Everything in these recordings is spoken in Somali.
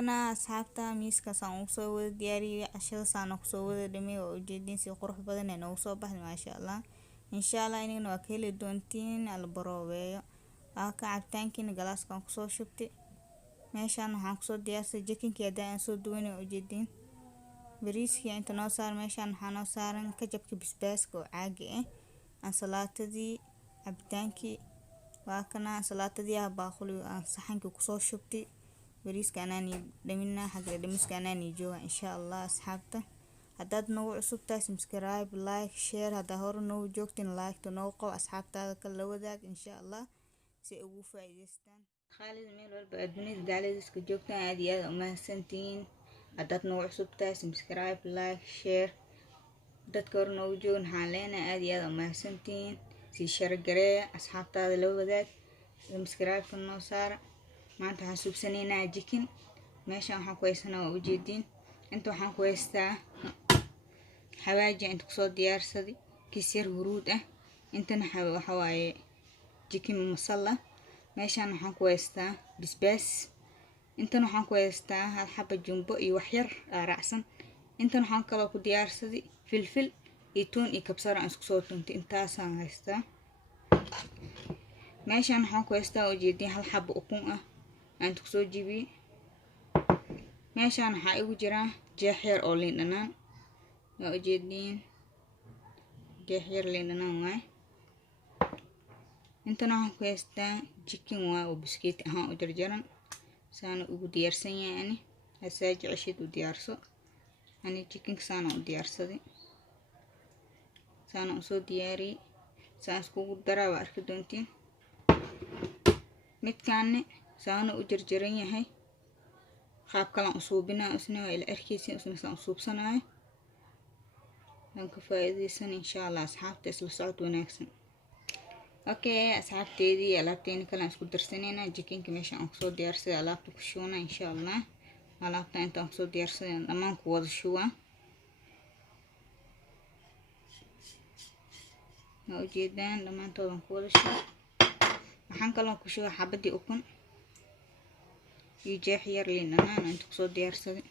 kana asxaabta miiska saan u soo wada diyaariyay cashada saan ku soo wada dhamay oo ujeedin si qurux badan ee soo baxday maasha Allah insha Allah inaguna waa ka heli doontiin albarooweeyo ka cabitaankiina galaaskan ku soo shubtay meeshaan waxaan ku soo diyaarsay jikinkii hadaan soo duwanay ujeedin bariiskii inta noo saar meeshaan waxaan noo saaran kajabka basbaaska oo caagi ah ansalaatadii cabitaankii waa kana ansalaatadii baaquli aan saxanka ku soo shubtay bariiska anani dhamina xagga dhimiska anani jooga insha Allah asxaabta haddaad nagu cusub tahay subscribe like share hadda hore nagu joogtin like to nagu qabo asxaabtaada kala wadaag insha Allah si ugu faa'iideystaan Khalid meel walba adduunida dacaladiska joogtaan aad iyo aad u mahadsantiin haddaad nagu cusub tahay subscribe like share dadka hore nagu joogan waxaan leenahay aad iyo aad u mahadsantiin si share gareeya asxaabtaada la wadaag subscribe ka noo saara maanta waxaan subsanaynaa jikin meeshaan waxaan ku haysanaa waa ujeedin inta waxaan ku haystaa xawaaji inta ku soo diyaarsaday kisir huruud ah intana waxa waaye jikin masala meeshaan waxaan ku haystaa basbaas intana waxaan ku haystaa hal xabba jumbo iyo wax yar raacsan intana waxaan kala ku diyaarsaday filfil iyo toon iyo kabsar aan isku soo tuntay intaasaan haystaa meeshaan waxaan ku haystaa ujeedin hal xabba ukun ah aan ku soo jibiyay meeshaan waxa igu jira jeex yar oo liin dhanaan waa ujeedin jeex yar liin dhanaan waay intana waxaan ku haystaa chicken waa oo biscuit ahaan u jarjaran saan ugu diyaarsan yahay ani hasaa jeceshid u diyaarso ani chicken saan u diyaarsaday saan u soo diyaariyay saan isku daraa waa arki doontiin midkaanne saana u jarjaran yahay qaab kale u suubinaa isna waa ila arkaysiin isna saan u suubsanayo aan ka faa'iideysan insha Allah asxaabta isla socod wanaagsan okay asxaabteedii alaabteena kale isku darsanayna jikinka meesha aan ku soo diyaarsaday alaabta ku shubana insha Allah alaabta inta aan ku soo diyaarsaday dhammaan ku wada shuba oo jeedaan dhammaantood ku wada shuba waxaan kale ku shubaa xabadii ukun iyo jeex yar liin dhanaan inta ku soo diyaarsaday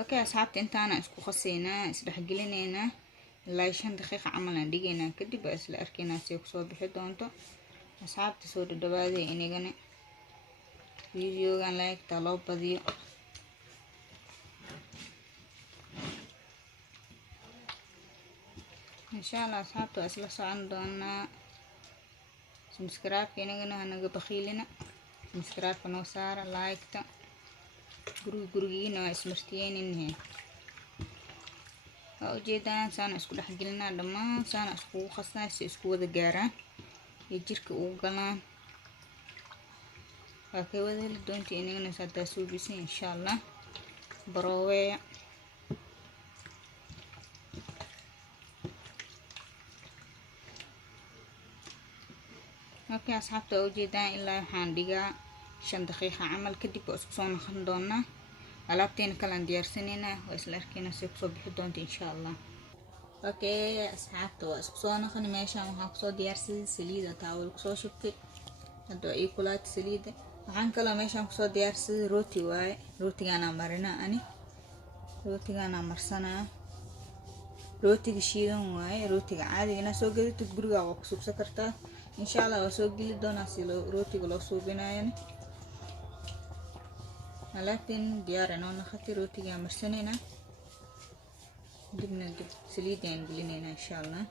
okay asxaabta intaana isku qaseynaa isdhexgelinaynaa ilaa 5 daqiiqo camal aan dhigaynaa kadib isla arkaynaa si ku soo bixi doonto asxaabta soo dhawaaday inagana videogan like ta loo badiyo insha Allah asxaabta isla socon doonaa subscribe inagana hanaga bakhiilina subscribe noo saara like ta gurigiina waa ismartiyeenin oo ujeedaan saan isku dhexgelinaa dhammaan saan isku qasnaa si isku wada gaaraan iyo jirka ugu galaan waa ka wada heli doontii inagana saada suubisay insha Allah barooweeya okay asxaabta ujeedaan ilaa waxaan dhigaa 5 daqiiqo camal kadib oo isku soo noqon doonaa alaabteena kale aan diyaarsanayna waa isla arkaynaa si ku soo bixi doonto insha Allah okay asxaabta waa isku soo noqon meeshaan waxaan ku soo diyaarsaday saliida taawul ku soo shubtay hadda ay kulaad saliida waxaan kale meeshaan ku soo diyaarsaday rooti waaye rootigaana marina ani rootigaana marsanaa rootiga shiidan waaye rootiga caadiga soo gadatid guriga waa ku subsan kartaa insha Allah waa soo geli doonaa si rootiga loo suubinayo alaabteen diyaar inoo naqatay rootiga marsanayna dibna saliidaan gelinayna insha Allah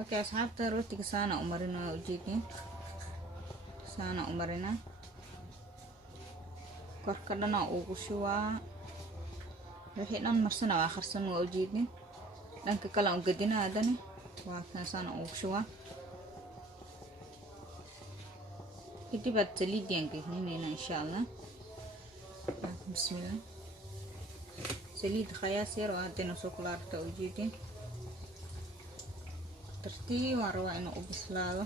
okay asxaabta rootiga saana u marina ujeedin saana u marina korka dhana ugu shubaa wixii dhan marsana waa akhrisan waa ujeedin dhanka kale aan gadinaa hadana waa kan saana ugu shubaa kadib aad saliidaan gelinayna insha Allah bismillah saliid khayaas yar oo hadana soo kulaarta ujeedin tartiib waan rabaa inuu u bislaado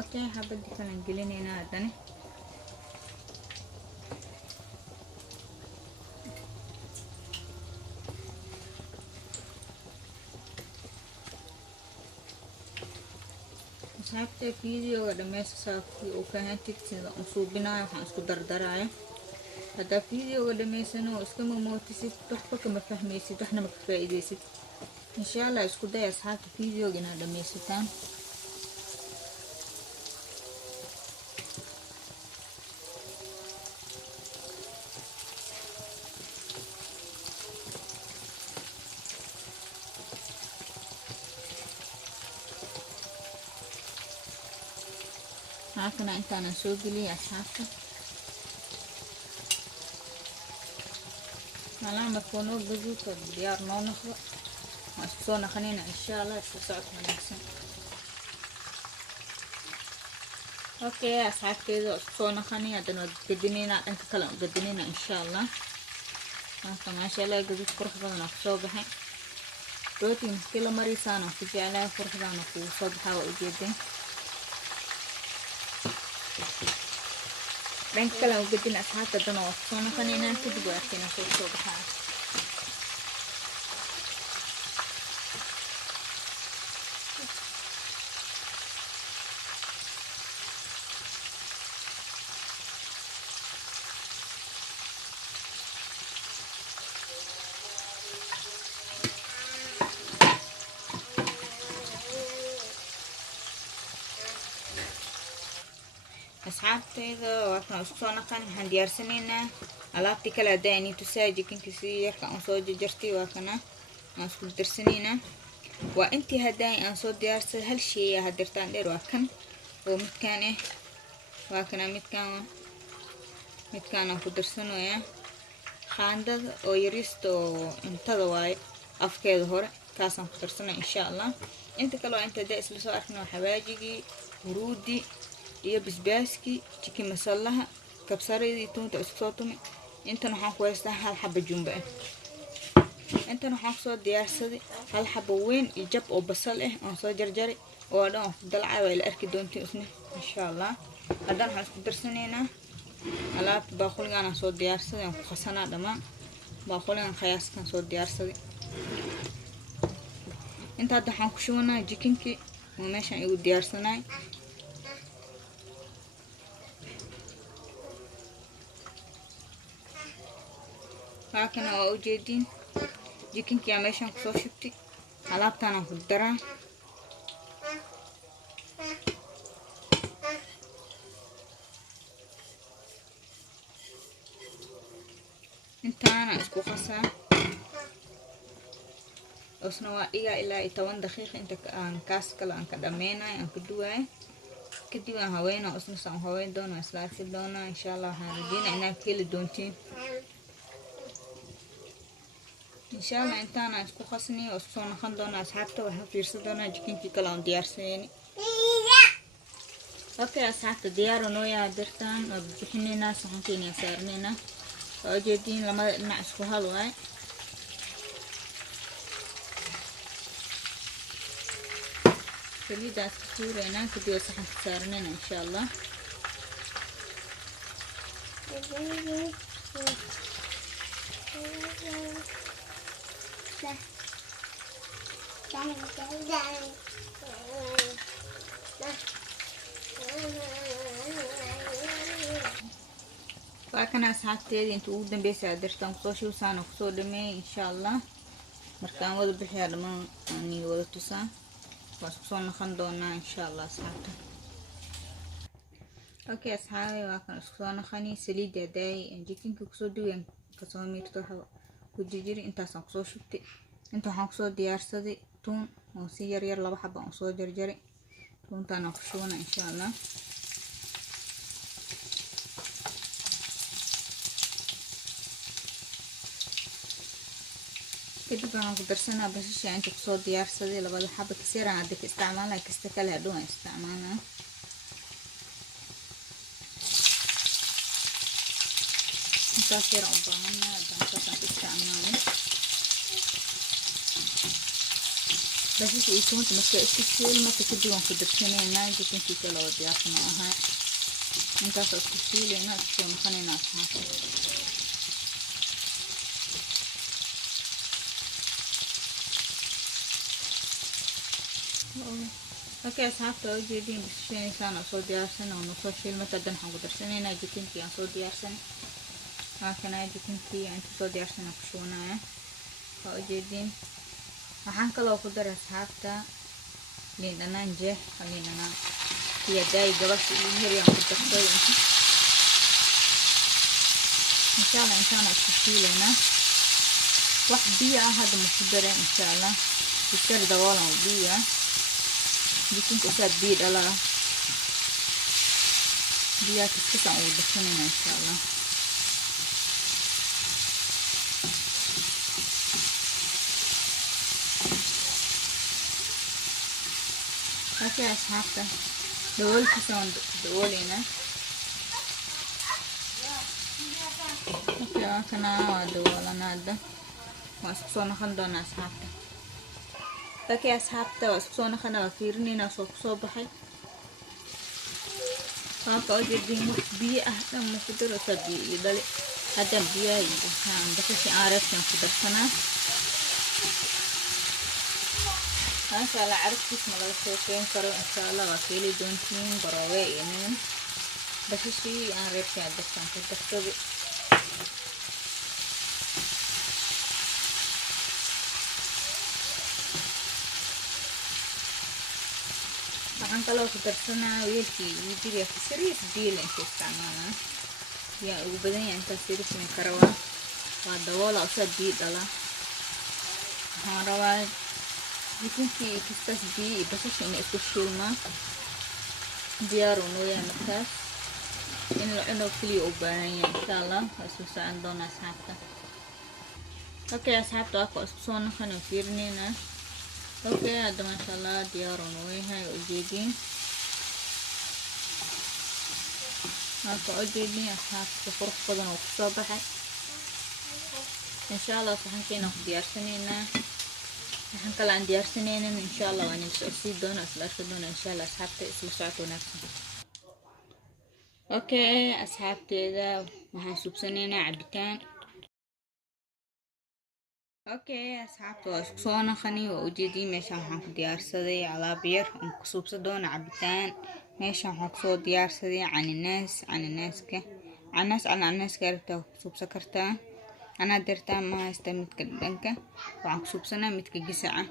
okay حبة كلام قلنا هنا هذا asxaabta fiidiyooga dhammaysta saafkii oo faahantid sida aan suubinayo waxaan isku dardarayo haddaa fiidiyooga dhammaysano oo iska mamootisid waxba kama fahmaysid waxna ma ka faa'iidaysid insha allah isku day asxaabta fiidiyooga inaad dhammaysataan halkana intaana soo geliyay asxaabta malaan markuu noo gaduudka diyaar noo noqdo waan isku soo naqanayna insha allah isku socod wanaagsan okay asxaabteeda isku soo naqanay haddana waa gadinayna dhanka kale aan gadinayna insha allah halka maasha allah gaduud qurux badan oo kusoo baxay rooti markii la marisaana ku jeclahay quruxdaana kugu soo baxaa waa ujeedeen dhanka kale aan gadin asxaabta haddana waa kusoo naqanaynaa kadib waa arkayna soo baxaa asxaabtayda waxaan isku soo naqan waxaan diyaarsanaynaa alaabtii kale haddaa inii tusaa jikinkii si yarka aan soo jarjartay waa kana aan isku darsanaynaa waa intii haddaa aan soo diyaarsaday hal shay hadirtaan dheer waa kan oo midkaan ah waa kana midkaan aan ku darsanayaa qaandada oo yariista oo cuntada waaye afkeeda hore kaasaan ku darsanay insha allah inta kale waa inta haddaa isla soo arkna waa xawaajigii huruudi iyo basbaaskii chicken masalaha kabsaradii tunta isku soo tumay intan waxaan ku haystaa hal xabo jumbo ah intan waxaan kusoo diyaarsaday hal xabo weyn iyo jab oo basal ah aan soo jarjaray oo dhan ku dalcay waa la arki doontiin isna insha allah haddana waxaan isku darsanaynaa alaabta baaquligaan aan soo diyaarsaday aan ku qasanaa dhammaan baaquligaan qiyaaskan soo diyaarsaday inta hadda waxaan ku shubanaa jikinkii oo meeshaan igu diyaarsanaay هاكنا وأوجدين جيكن كيا ماشان كسو شبتي alaabtaan aan ku daraa intaana isku qasaa osna waa dhigaa ilaa 10 daqiiqo inta aan kaas kale aan ka dhameenayo aan ku duwaay kadib aan haweenaa osna saan haween doona isla arki doona insha Allah waxaan rajeynayaa inaad ka heli doontiin insha Allah intaana isku qasnay oo soo noqon doona asxaabta waxaan fiirsan doonaa jikinkii kale aan diyaarsanay okay asxaabta diyaar noo yaa dirtaan oo bixinayna saxankeena saarnayna oo jeedin lama dhinac isku hal waay saliidaas ku tuurayna kadib saxanka saarnayna insha Allah فكنا أصحابتي أنتوا قدام بيس عدرتم كسوشي وسانو كسو دمي إن شاء الله مركان وضو بحيا لما أني وضو تسان واسكسو نخندونا إن شاء الله أصحابتي أوكي أصحابي واكن اسكسو نخاني سليد يداي جيكين كسو دوين كسو ميتو حوا كجيجيري انتا سانكسو شبتي انتو حانكسو ديار سدي تون وسي ير لبا حبا وسو جرجري تون تانا كشونا إن شاء الله kadib waxaan ku darsanaa basasha inta ku soo diyaarsaday labada xabba kasir aan hadda ka isticmaalay kasta kale hadhow aan isticmaalnaa intaas yar u baahanaa haddaan saasaan ku isticmaalay basasha iyo toonta marka isku shiil marka kadib waan ku darsanaynaa jikinkii kale oo diyaarsan oo ahaa intaas oo isku shiilaynaa isku soo noqonaynaa asxaabta اوكي asxaabta ujeedin bisheynaysan oo soo diyaarsan oo noo soo shiilmata dan waxaan ku darsanayna jikintii aan soo diyaarsan kana jikintii aan soo diyaarsan ku shubanaya oo ujeedin waxaan kaloo ku daray asxaabta liin dhanaan jeex liin dhanaan iyo daay gabash iyo miriyaan ku darsaday insha Allah intaan isku shiilayna wax biyo ah hadda ma ku daray insha Allah iskar daboolan biyo jikinka saad biyo dhala biyaa kiskasaan ugu darsanayna insha Allah okay asxaabta daboolkiisaan dabooleyna okay kana waa daboolana hadda waa isku soo noqon doona asxaabta okay asxaabta waa isku soo noqona waa fiirinayna soo kusoo baxay waaka ujeedin wax biyo ah dhan ma ku daro saad biyo iyo dhali hadda biyaha iyo waxaan basasha aan reebtaan ku darsanaa ما شاء الله عرفتي اسم الله سوكين كرو إن شاء الله وكيلي دونتين براوي إنين بس شيء أنا ريبتي عدستان كدكتوبي waxaan kaloo ku darsanaa weelkii wiidiga sariis diil inta isticmaalaa yaa ugu badan yahay inta sariis min karawaa waa daboola usaa diil dhala waxaan rabaa jikinkii kistaas biyo iyo basasha inay isku shiilmaan diyaar u noo yahay markaas in la cuno keliya u baahan yahay insha Allah waa isku socon doonaa asxaabta okay asxaabta waa isku soo noqonay fiirinayna okay hadda masha Allah diyaar u noo yahay ujeedin halka ujeedin asxaabta qurux badan oo kusoo baxay insha Allah saxankeena ku diyaarsanayna waxaan kala aan diyaarsanayna insha Allah waan isoo sii doona isla arki doona insha Allah asxaabta isla socod wanaagsan okay asxaabteeda waxaan subsanaynaa cabitaan okay asxaabta waa isku soo noqoni waa ujeedin meeshaan waxaan ku diyaarsaday alaab yar oo ku subsan doona cabitaan meeshaan waxaan ku soo diyaarsaday cananaaska cananaaska rabtaa ku subsan kartaa أنا درتها ما استمت كدنك وعكسوبسنا متكجسعة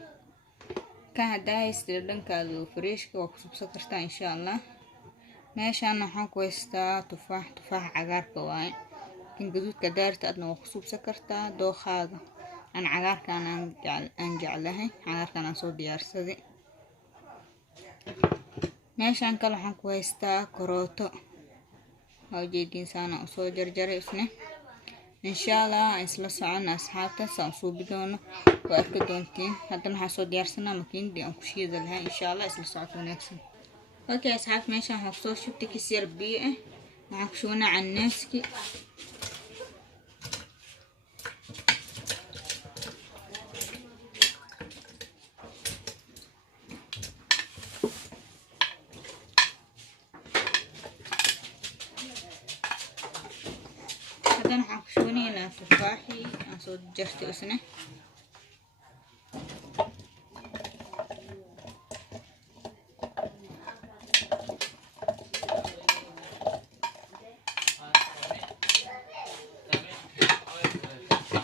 كهدا يستردنك هذا فريش وعكسوب سكرتا إن شاء الله ماشي أنا حنكويستا تفاح عقار كواي كن جدود كدارت أدنى وعكسوب سكرتا دو خاغ أنا عقار كان أنجعلها عقار كان صوت ديارسدي ماشي أنكلو حنكويستا كروتو أو جيدين سانا أصو جرجري اسمه إن شاء الله إسلا سعنا أصحابتا سأصوب دونا وأركض دونتين هذا ما حصل ديارسنا مكين دي أنكشي ذلها إن شاء الله إسلا سعنا ونكسن أوكي أصحاب ماشي هنحصل شبتي كسير بيئة وعكشونا عن ناسكي حكشوني تفاحي أصوت جرتي أسنة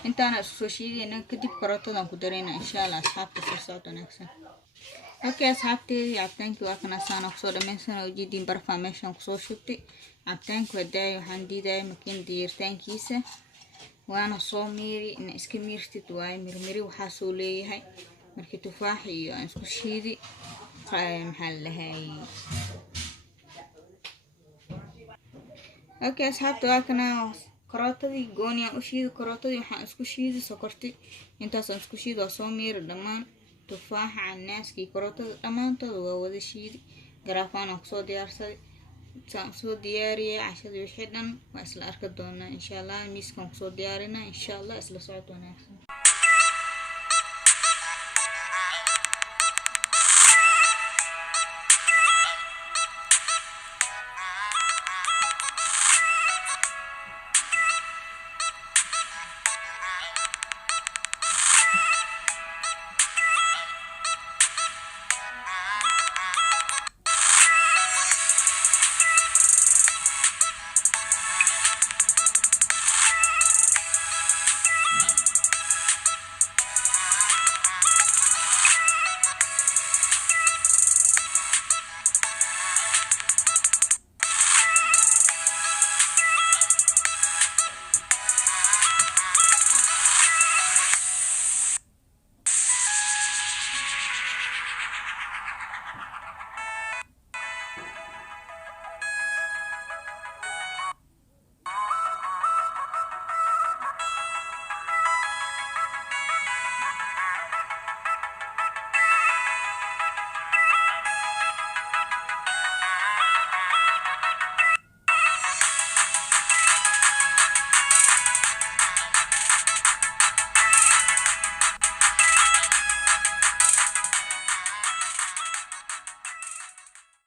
انت أنا أسوشيدي أنا كدب كراتو دان كدرينا إن شاء الله أصحابتي في الصوت ونكسن اوكي أصحابتي عبتانكي واكنا سانا كسو دمينسانا وجيدين برفاميشن كسو شبتي عبتانكي وداي وحان ديداي مكين ديرتانكيسة وانا soo miiri in iska miirtid waay mirmiri waxa soo leeyahay markii tufaax iyo aan isku shiidi maxaa lahaay okay asxaabta waa kana karootadii gooni aan u shiidi karootadii waxaan isku shiidi sokorti intaas aan isku shiidi waa soo miiri dhamaan tufaaxa canaaskii karootada dhamaantood waa wada shiidi garaafaan aan kusoo diyaarsaday soo diyaariyay cashadii wixii dhan waa isla arki doonaa insha Allah miiskan kusoo diyaarina insha Allah isla socod wanaagsan